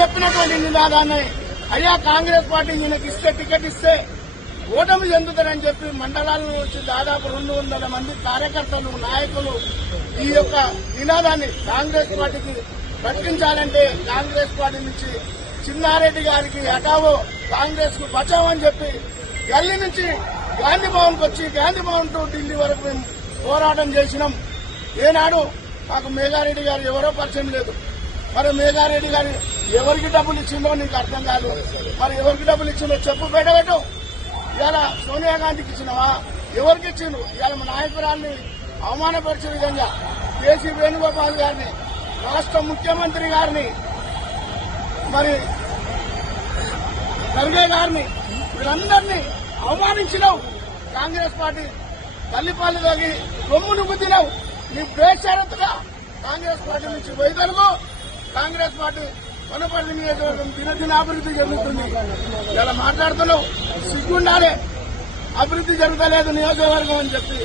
చెప్పినటువంటి నినాదాన్ని అయ్యా కాంగ్రెస్ పార్టీ ఈయనకి ఇస్తే టికెట్ ఇస్తే ఓటమి చెందుతారని చెప్పి మండలాల నుంచి దాదాపు 200 మంది కార్యకర్తలు నాయకులు ఈ యొక్క నినాదాన్ని కాంగ్రెస్ పార్టీకి ప్రకటించాలంటే కాంగ్రెస్ పార్టీ నుంచి చిన్నారెడ్డి గారికి హఠావో కాంగ్రెస్ కు బచావ్ అని చెప్పి ఢిల్లీ నుంచి గాంధీ భవన్ కు వచ్చి గాంధీ భవన్ టు ఢిల్లీ వరకు మేము పోరాటం చేసినాం. ఏనాడు మాకు మేఘారెడ్డి గారు ఎవరో పరిచయం లేదు. మరి మేఘారెడ్డి గారు ఎవరికి డబ్బులు ఇచ్చిందో నీకు అర్థం కాదు. మరి ఎవరికి డబ్బులు ఇచ్చిందో చెప్పు పెట్టబెట్టు. ఇవాళ సోనియా గాంధీకి ఇచ్చినవా? ఎవరికి ఇచ్చిండు? ఇవాళ మా నాయకురాల్ని అవమానపరిచే విధంగా కేసీ వేణుగోపాల్ గారిని, రాష్ట్ర ముఖ్యమంత్రి గారిని, మరి ఖర్గే గారిని, వీళ్ళందరినీ అవమానించినావు. కాంగ్రెస్ పార్టీ తల్లిపాలు తగి రొమ్మును గుద్దినావు. నీ బేషరతుగా కాంగ్రెస్ పార్టీ నుంచి వైదొలుగు. కాంగ్రెస్ పార్టీ వనపల్లి నియోజకవర్గం దినదిన అభివృద్ధి జరుగుతుంది. ఇలా మాట్లాడుతున్నావు, సిగ్గుండాలే. అభివృద్ధి జరగలేదు నియోజకవర్గం అని చెప్పి